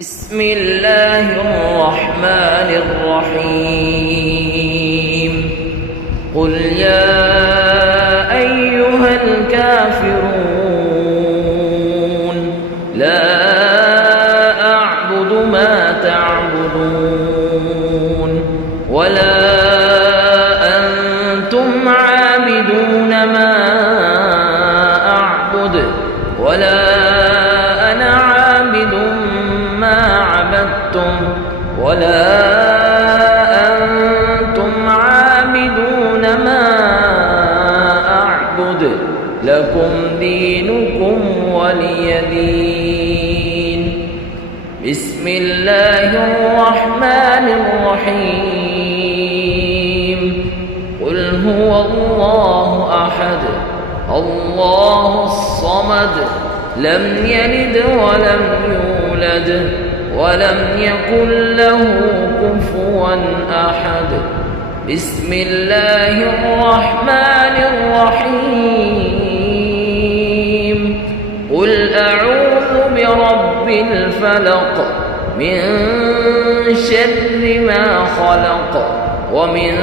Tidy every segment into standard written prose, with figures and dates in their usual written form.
بسم الله الرحمن الرحيم قل يا أيها الكافرون لا أعبد ما تعبدون ولا أنتم عابدون ما أعبد ولا أنا عابد ما عبدتم ولا أنتم عابدون ما أعبد لكم دينكم ولي دين. بسم الله الرحمن الرحيم قل هو الله أحد الله الصمد لم يلد ولم يولد ولم يكن له كفوا أحد. بسم الله الرحمن الرحيم قل أعوذ برب الفلق من شر ما خلق ومن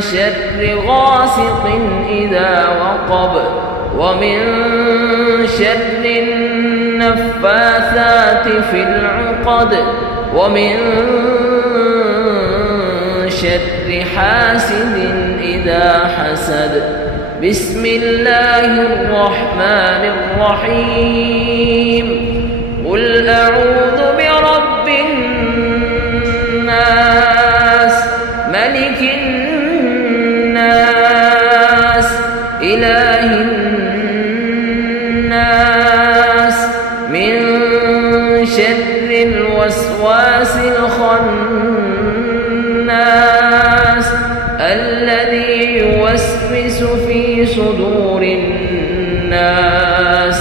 شر غاسق إذا وقب ومن شر النفاثات في العقد ومن شر حاسد إذا حسد. بسم الله الرحمن الرحيم قل أعوذ برب الناس ملك الناس إله الناس من شر الوسواس الخناس الذي يوسوس في صدور الناس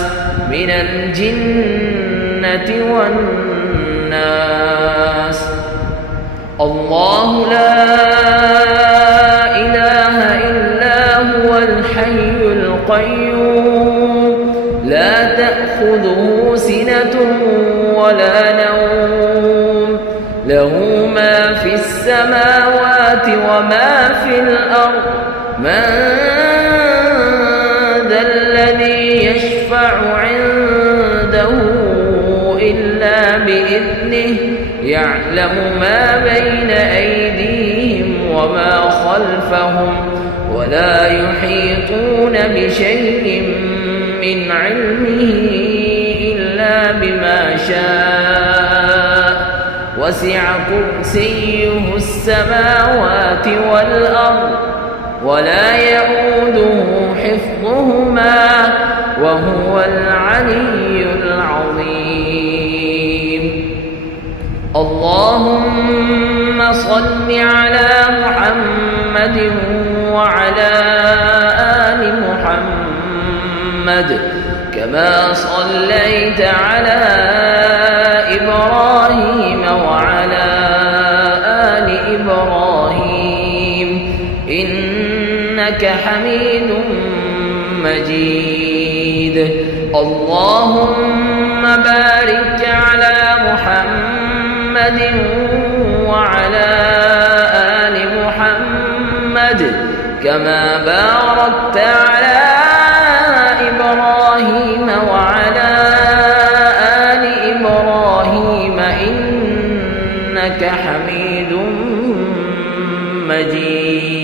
من الجنة والناس. الله لا إله إلا هو الحي القيوم لا تأخذه سنة ولا نوم له ما في السماوات وما في الأرض من ذا الذي يشفع عنده إلا بإذنه يعلم ما بين أيديهم وما خلفهم ولا يحيطون بشيء من علمه إلا بما شاء وسع كرسيه السماوات والأرض ولا يؤوده حفظهما وهو العلي العظيم. اللهم صل على محمد وعلى آل محمد كما صليت على إبراهيم وعلى آل إبراهيم إنك حميد مجيد. اللهم بارك على محمد وعلى آل محمد كما باركت على إبراهيم وعلى آل إبراهيم إنك حميد مجيد.